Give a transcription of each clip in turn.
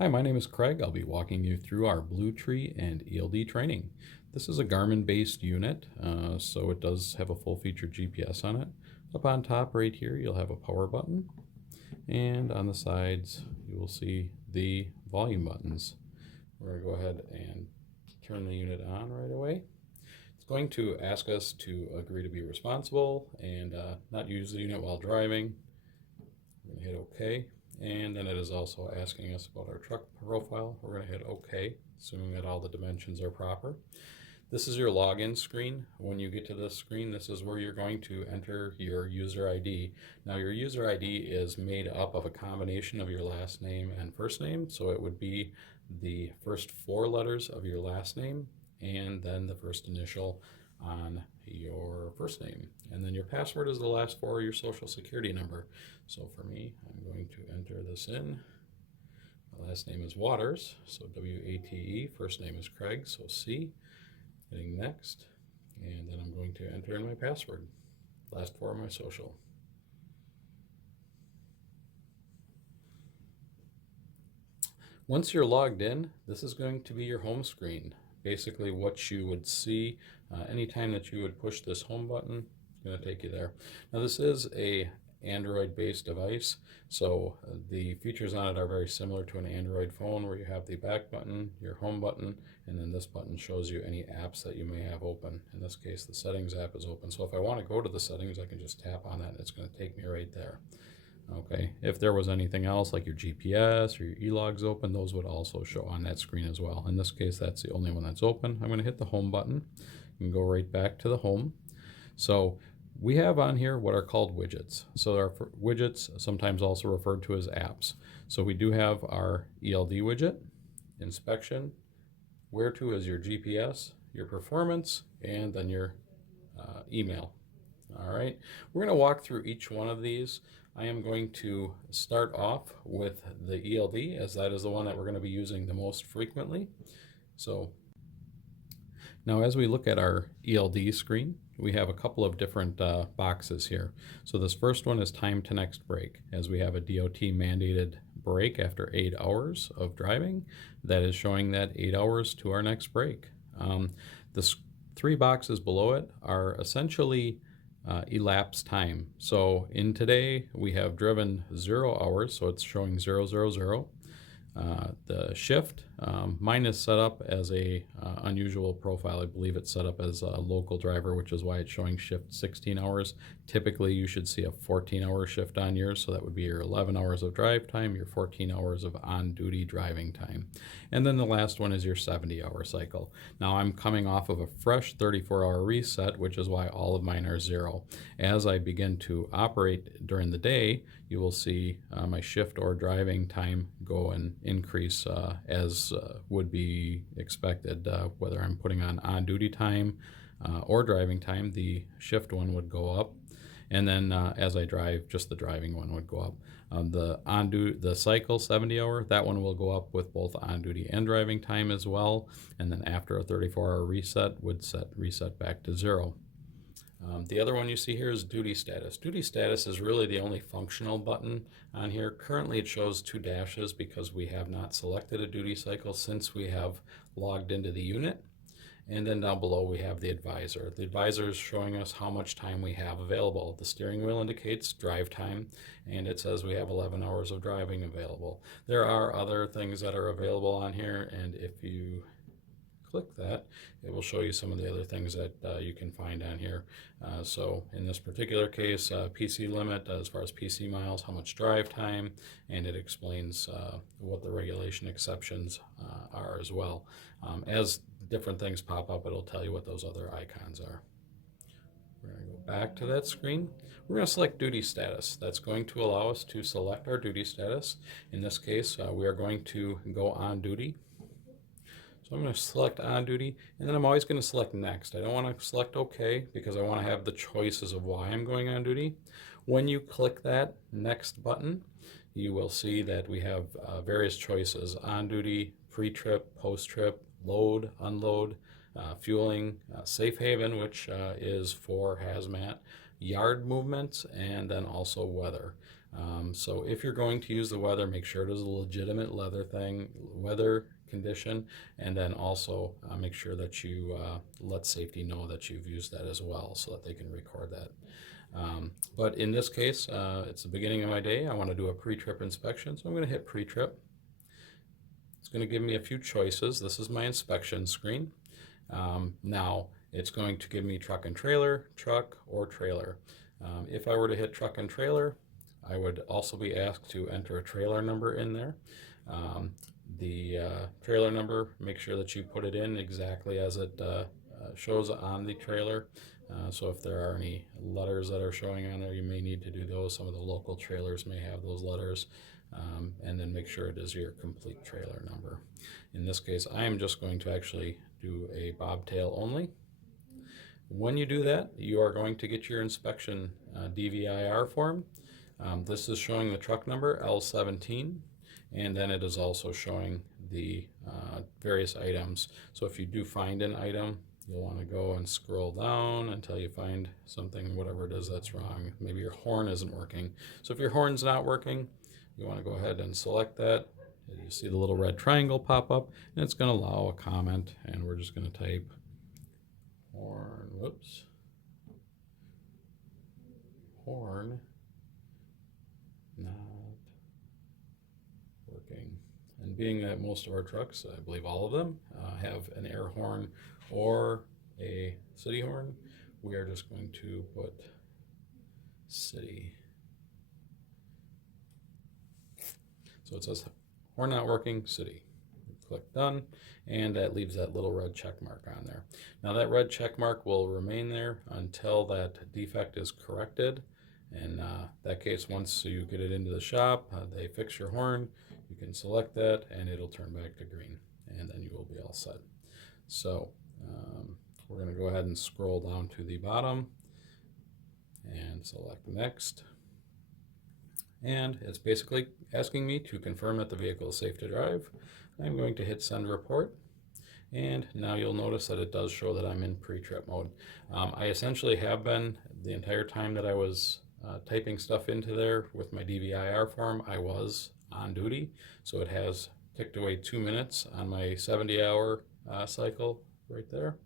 Hi, my name is Craig. I'll be walking you through our BlueTree and ELD training. This is a Garmin-based unit, so it does have a full-featured GPS on it. Up on top right here, you'll have a power button, and on the sides, you will see the volume buttons. We're going to go ahead and turn the unit on right away. It's going to ask us to agree to be responsible and not use the unit while driving. We're going to hit OK. And then it is also asking us about our truck profile. We're going to hit OK, assuming that all the dimensions are proper. This is your login screen. When you get to this screen, this is where you're going to enter your user ID. Now, your user ID is made up of a combination of your last name and first name. So it would be the first 4 letters of your last name and then the first initial on your first name. And then your password is the last 4 of your social security number. So for me, I'm going to enter this in. My last name is Waters, so W-A-T-E. First name is Craig, so C. Hitting next. And then I'm going to enter in my password. Last 4 of my social. Once you're logged in, this is going to be your home screen. Basically what you would see anytime that you would push this home button, it's going to take you there. Now this is a Android-based device, so the features on it are very similar to an Android phone, where you have the back button, your home button, and then this button shows you any apps that you may have open. In this case, the settings app is open, so if I want to go to the settings, I can just tap on that and it's going to take me right there. Okay, if there was anything else like your GPS or your e-logs open, those would also show on that screen as well. In this case, that's the only one that's open. I'm going to hit the home button and go right back to the home. So we have on here what are called widgets. So there are widgets, sometimes also referred to as apps. So we do have our ELD widget, inspection, where to is your GPS, your performance, and then your email. All right, we're going to walk through each one of these. I am going to start off with the ELD, as that is the one that we're going to be using the most frequently. So now as we look at our ELD screen, we have a couple of different boxes here. So this first one is time to next break, as we have a DOT mandated break after 8 hours of driving. That is showing that 8 hours to our next break. The 3 boxes below it are essentially elapsed time. So in today we have driven 0 hours, so it's showing 0, 0, 0. The shift, mine is set up as a unusual profile. I believe it's set up as a local driver, which is why it's showing shift 16 hours. Typically you should see a 14-hour shift on yours, so that would be your 11 hours of drive time, your 14 hours of on-duty driving time. And then the last one is your 70-hour cycle. Now I'm coming off of a fresh 34-hour reset, which is why all of mine are 0. As I begin to operate during the day, you will see my shift or driving time go and increase as would be expected. Whether I'm putting on-duty time or driving time, the shift one would go up. And then as I drive, just the driving one would go up. The cycle 70-hour, that one will go up with both on-duty and driving time as well. And then after a 34-hour reset, would reset back to 0. The other one you see here is duty status. Duty status is really the only functional button on here. Currently it shows 2 dashes because we have not selected a duty cycle since we have logged into the unit. And then down below we have the advisor. The advisor is showing us how much time we have available. The steering wheel indicates drive time, and it says we have 11 hours of driving available. There are other things that are available on here, and if you click that, it will show you some of the other things that you can find on here. So in this particular case, PC limit as far as PC miles, how much drive time, and it explains what the regulation exceptions are as well. As different things pop up, it'll tell you what those other icons are. We're going to go back to that screen. We're going to select duty status. That's going to allow us to select our duty status. In this case, we are going to go on duty. So I'm going to select on duty, and then I'm always going to select next. I don't want to select OK because I want to have the choices of why I'm going on duty. When you click that next button, you will see that we have various choices: on duty, pre-trip, post-trip, load, unload, fueling, safe haven, which is for hazmat, yard movements, and then also weather. So if you're going to use the weather, make sure it is a legitimate weather condition, and then also make sure that you let safety know that you've used that as well so that they can record that. But in this case, it's the beginning of my day. I want to do a pre-trip inspection, so I'm going to hit pre-trip. It's going to give me a few choices. This is my inspection screen. Now it's going to give me truck and trailer, truck or trailer. If I were to hit truck and trailer, I would also be asked to enter a trailer number in there. The trailer number, make sure that you put it in exactly as it shows on the trailer. So if there are any letters that are showing on there, you may need to do those. Some of the local trailers may have those letters. And then make sure it is your complete trailer number. In this case, I am just going to actually do a bobtail only. When you do that, you are going to get your inspection DVIR form. This is showing the truck number L17, and then it is also showing the various items. So if you do find an item, you'll want to go and scroll down until you find something, whatever it is that's wrong. Maybe your horn isn't working. So if your horn's not working, you want to go ahead and select that. You see the little red triangle pop up, and it's going to allow a comment, and we're just going to type horn, horn not working. And being that most of our trucks, I believe all of them, have an air horn or a city horn, we are just going to put city. So it says horn not working, city. Click done, and that leaves that little red check mark on there. Now that red check mark will remain there until that defect is corrected. In that case, once you get it into the shop, they fix your horn, you can select that and it'll turn back to green, and then you will be all set. So we're going to go ahead and scroll down to the bottom and select next. And it's basically asking me to confirm that the vehicle is safe to drive. I'm going to hit send report, and now you'll notice that it does show that I'm in pre-trip mode. I essentially have been the entire time that I was typing stuff into there with my DVIR form. I was on duty, so it has ticked away 2 minutes on my 70-hour cycle right there,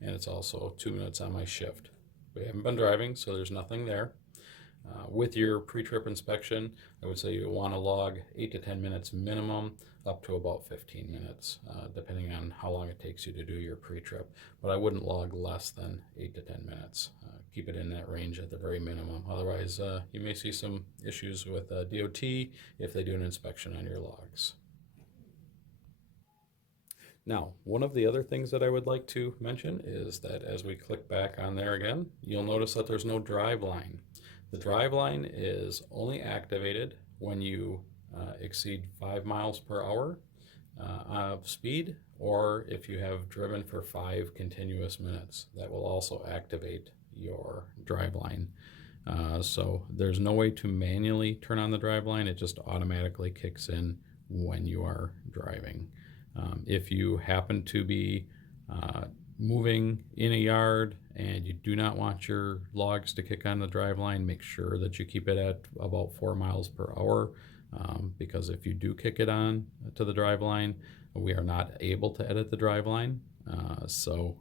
and it's also 2 minutes on my shift. We haven't been driving, so there's nothing there. With your pre-trip inspection, I would say you want to log 8 to 10 minutes minimum, up to about 15 minutes, depending on how long it takes you to do your pre-trip. But I wouldn't log less than 8 to 10 minutes. Keep it in that range at the very minimum. Otherwise, you may see some issues with DOT if they do an inspection on your logs. Now, one of the other things that I would like to mention is that as we click back on there again, you'll notice that there's no drive line. The drive line is only activated when you exceed 5 miles per hour of speed, or if you have driven for 5 continuous minutes. That will also activate your drive line. So there's no way to manually turn on the drive line. It just automatically kicks in when you are driving. If you happen to be moving in a yard and you do not want your logs to kick on the drive line, make sure that you keep it at about 4 miles per hour, because if you do kick it on to the drive line, we are not able to edit the drive line, so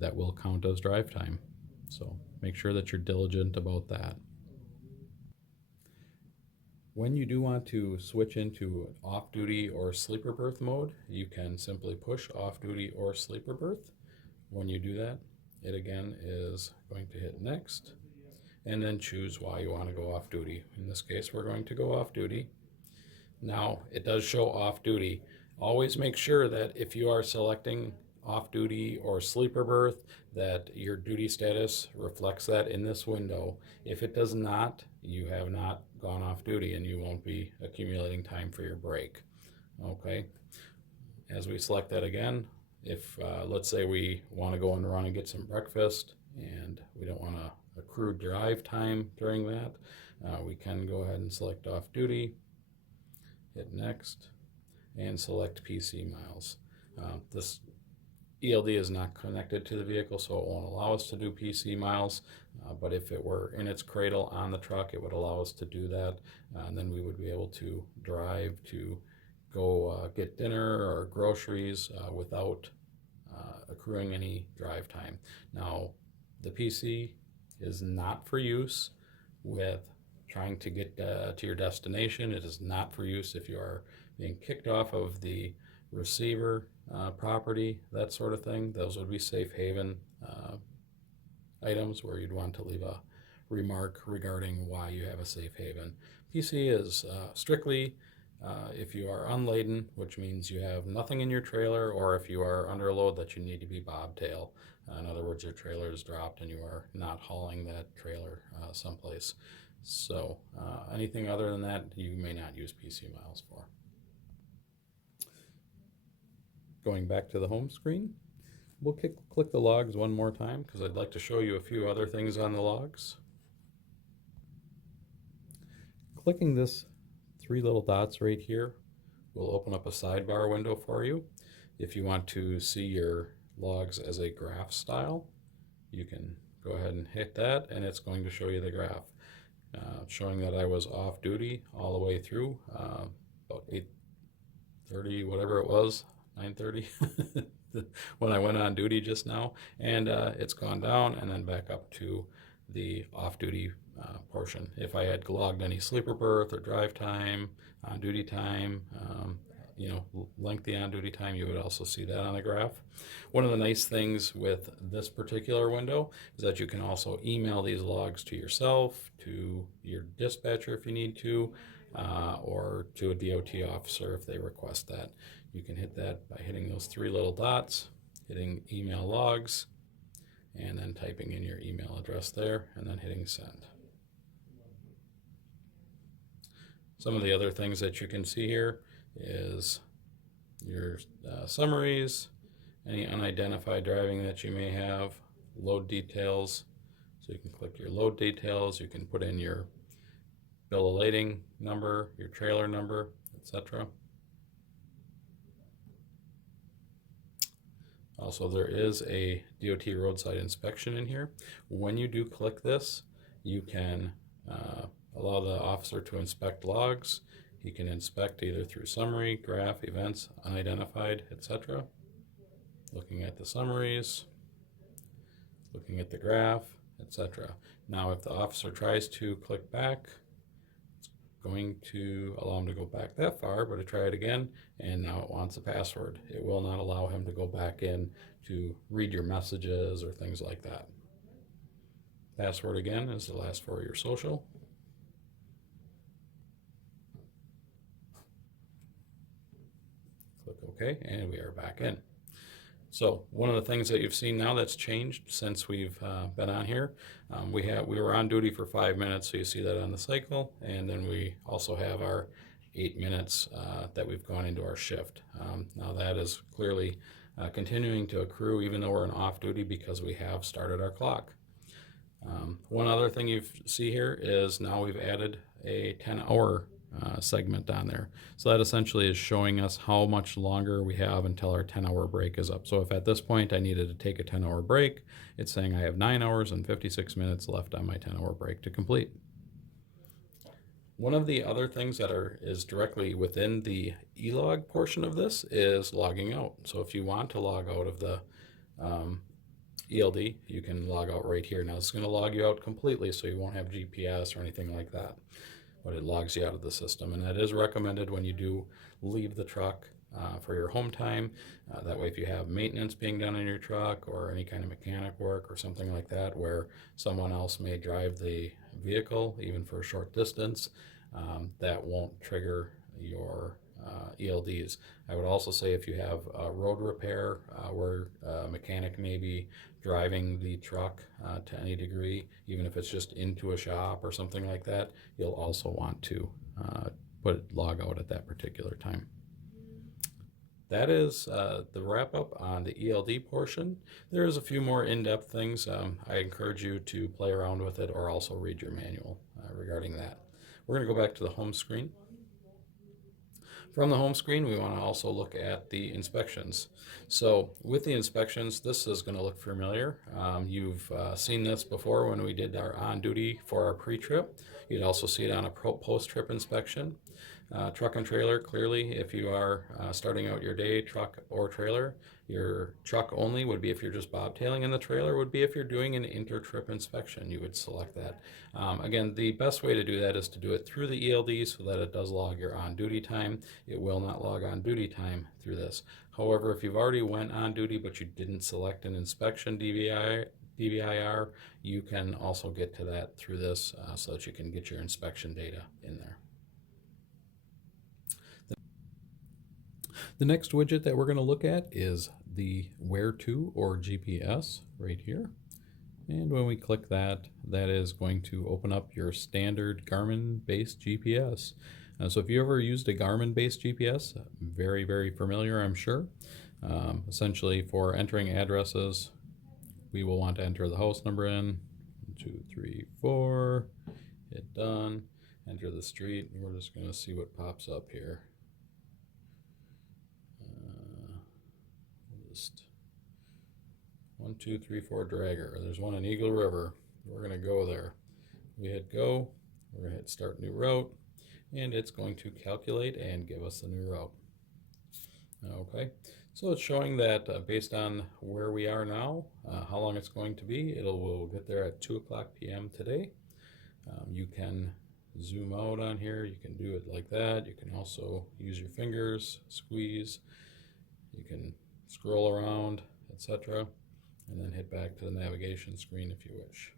that will count as drive time. So make sure that you're diligent about that. When you do want to switch into off-duty or sleeper berth mode, you can simply push off-duty or sleeper berth. When you do that, it again is going to hit next, and then choose why you want to go off-duty. In this case, we're going to go off-duty. Now, it does show off-duty. Always make sure that if you are selecting off-duty or sleeper berth, that your duty status reflects that in this window. If it does not, you have not gone off duty and you won't be accumulating time for your break. Okay, as we select that again, if let's say we want to go and run and get some breakfast and we don't want to accrue drive time during that, we can go ahead and select off duty, hit next, and select PC miles. This ELD is not connected to the vehicle, so it won't allow us to do PC miles. But if it were in its cradle on the truck, it would allow us to do that. And then we would be able to drive to go get dinner or groceries without accruing any drive time. Now, the PC is not for use with trying to get to your destination. It is not for use if you are being kicked off of the receiver property, that sort of thing. Those would be safe haven items where you'd want to leave a remark regarding why you have a safe haven. PC is strictly if you are unladen, which means you have nothing in your trailer, or if you are under a load that you need to be bobtail. In other words, your trailer is dropped and you are not hauling that trailer someplace. So anything other than that, you may not use PC miles for. Going back to the home screen, we'll click the logs one more time because I'd like to show you a few other things on the logs. Clicking this three little dots right here will open up a sidebar window for you. If you want to see your logs as a graph style, you can go ahead and hit that and it's going to show you the graph. Showing that I was off duty all the way through about 8:30, whatever it was, 9:30 when I went on duty just now, and it's gone down and then back up to the off-duty portion. If I had logged any sleeper berth or drive time, on-duty time, lengthy on-duty time, you would also see that on the graph. One of the nice things with this particular window is that you can also email these logs to yourself, to your dispatcher if you need to, or to a DOT officer if they request that. You can hit that by hitting those three little dots, hitting email logs, and then typing in your email address there, and then hitting send. Some of the other things that you can see here is your summaries, any unidentified driving that you may have, load details. So you can click your load details, you can put in your bill of lading number, your trailer number, etc. Also, there is a DOT roadside inspection in here. When you do click this, you can allow the officer to inspect logs. He can inspect either through summary, graph, events, unidentified, etc. Looking at the summaries, looking at the graph, etc. Now, if the officer tries to click back, it's going to allow him to go back that far, but I try it again, and now it wants a password. It will not allow him to go back in to read your messages or things like that. Password again is the last four of your social. Click OK, and we are back in. So one of the things that you've seen now that's changed since we've been on here, we were on duty for 5 minutes, so you see that on the cycle, and then we also have our 8 minutes that we've gone into our shift. Now that is clearly continuing to accrue even though we're in off duty because we have started our clock. One other thing you see here is now we've added a 10-hour segment on there. So that essentially is showing us how much longer we have until our 10-hour break is up. So if at this point I needed to take a 10-hour break, it's saying I have 9 hours and 56 minutes left on my 10-hour break to complete. One of the other things that is directly within the e-log portion of this is logging out. So if you want to log out of the ELD, you can log out right here. Now it's going to log you out completely, so you won't have GPS or anything like that, but it logs you out of the system, and that is recommended when you do leave the truck for your home time. That way if you have maintenance being done in your truck or any kind of mechanic work or something like that where someone else may drive the vehicle even for a short distance, that won't trigger your ELDs. I would also say if you have road repair where a mechanic may be driving the truck to any degree, even if it's just into a shop or something like that, you'll also want to log out at that particular time. That is the wrap up on the ELD portion. There is a few more in-depth things. I encourage you to play around with it or also read your manual regarding that. We're going to go back to the home screen. From the home screen, we want to also look at the inspections. So with the inspections, this is going to look familiar. You've seen this before when we did our on-duty for our pre-trip. You'd also see it on a post-trip inspection. Truck and trailer, clearly, if you are starting out your day, truck or trailer, your truck only would be if you're just bobtailing, and the trailer would be if you're doing an inter-trip inspection. You would select that. Again, the best way to do that is to do it through the ELD so that it does log your on-duty time. It will not log on-duty time through this. However, if you've already went on duty but you didn't select an inspection DVIR, you can also get to that through this so that you can get your inspection data in there. The next widget that we're going to look at is the Where To or GPS right here. And when we click that, that is going to open up your standard Garmin-based GPS. So if you ever used a Garmin-based GPS, very, very familiar, I'm sure. Essentially, for entering addresses, we will want to enter the house number in. 1, 2, 3, 4. Hit done. Enter the street. And we're just going to see what pops up here. 1, 2, 3, 4 Dragger. There's one in Eagle River. We're going to go there. We hit go. We're going to hit start new route, and it's going to calculate and give us the new route. Okay, so it's showing that based on where we are now, how long it's going to be, we'll get there at 2 o'clock p.m. today. You can zoom out on here. You can do it like that. You can also use your fingers, squeeze. You can scroll around, etc. and then hit back to the navigation screen if you wish.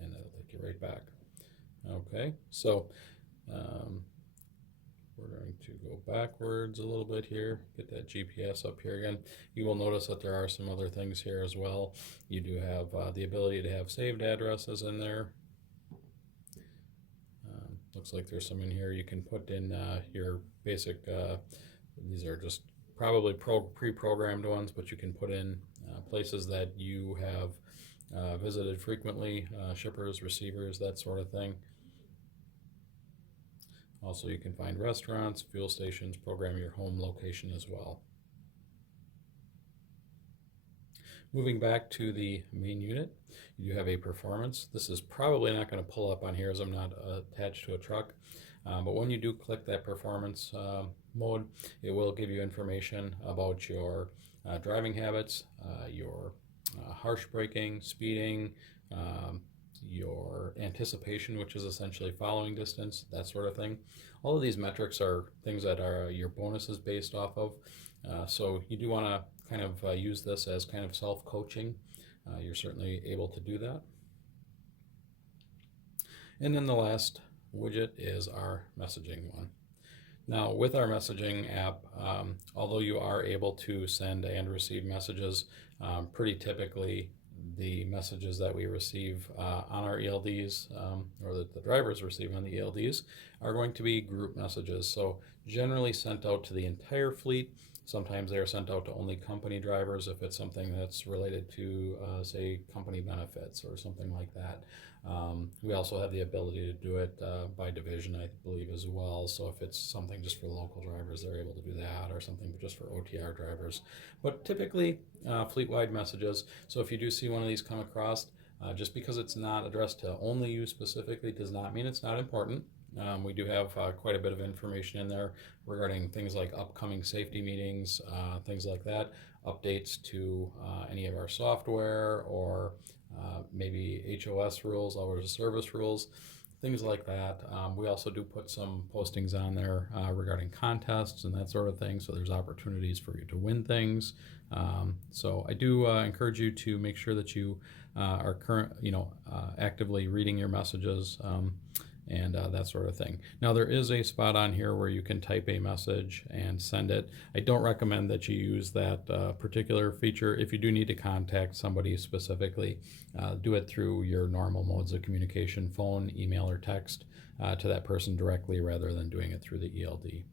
And that'll take you right back. Okay, so we're going to go backwards a little bit here, get that GPS up here again. You will notice that there are some other things here as well. You do have the ability to have saved addresses in there. Looks like there's some in here. You can put in your basic, these are just probably pre-programmed ones, but you can put in places that you have visited frequently, shippers, receivers, that sort of thing. Also, you can find restaurants, fuel stations, program your home location as well. Moving back to the main unit, you have a performance. This is probably not going to pull up on here as I'm not attached to a truck. But when you do click that performance mode, it will give you information about your driving habits, your harsh braking, speeding, your anticipation, which is essentially following distance, that sort of thing. All of these metrics are things that are your bonuses based off of. So you do want to kind of use this as kind of self-coaching. You're certainly able to do that. And then the last widget is our messaging one. Now with our messaging app, although you are able to send and receive messages, pretty typically the messages that we receive on our ELDs, or that the drivers receive on the ELDs, are going to be group messages. So generally sent out to the entire fleet. Sometimes they're sent out to only company drivers if it's something that's related to, say, company benefits or something like that. We also have the ability to do it by division, I believe, as well. So if it's something just for local drivers, they're able to do that, or something just for OTR drivers. But typically, fleet-wide messages. So if you do see one of these come across, just because it's not addressed to only you specifically does not mean it's not important. We do have quite a bit of information in there regarding things like upcoming safety meetings, things like that, updates to any of our software, or maybe HOS rules, hours of service rules, things like that. We also do put some postings on there regarding contests and that sort of thing, so there's opportunities for you to win things. So I do encourage you to make sure that you are actively reading your messages and that sort of thing. Now there is a spot on here where you can type a message and send it. I don't recommend that you use that particular feature. If you do need to contact somebody specifically, do it through your normal modes of communication, phone, email, or text to that person directly rather than doing it through the ELD.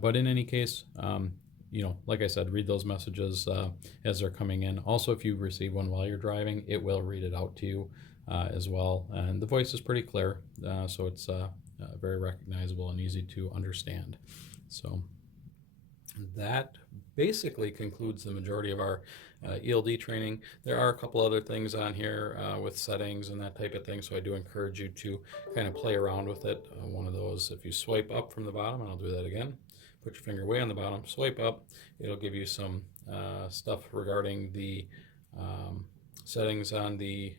But in any case, like I said, read those messages as they're coming in. Also, if you receive one while you're driving, it will read it out to you as well. And the voice is pretty clear, so it's very recognizable and easy to understand. So that basically concludes the majority of our ELD training. There are a couple other things on here with settings and that type of thing, so I do encourage you to kind of play around with it. One of those, if you swipe up from the bottom, and I'll do that again, put your finger way on the bottom, swipe up, it'll give you some stuff regarding the settings on the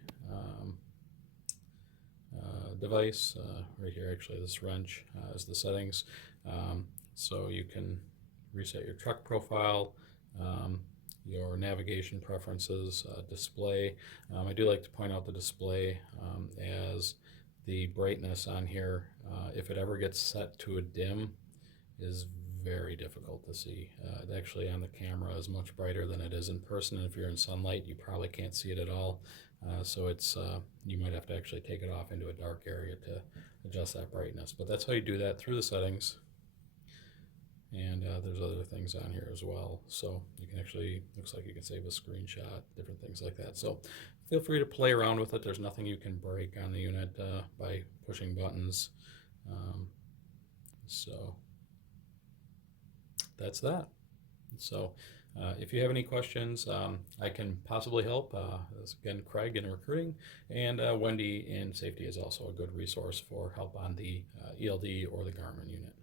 device. Right here, actually, this wrench is the settings. So you can reset your truck profile, your navigation preferences, display. I do like to point out the display as the brightness on here, if it ever gets set to a dim, is very difficult to see. It actually on the camera is much brighter than it is in person, and if you're in sunlight you probably can't see it at all. So it's you might have to actually take it off into a dark area to adjust that brightness, but that's how you do that, through the settings. And there's other things on here as well, so you can actually, looks like you can save a screenshot, different things like that. So feel free to play around with it. There's nothing you can break on the unit by pushing buttons. So that's that. So if you have any questions, I can possibly help. This again, Craig in recruiting, and Wendy in safety is also a good resource for help on the ELD or the Garmin unit.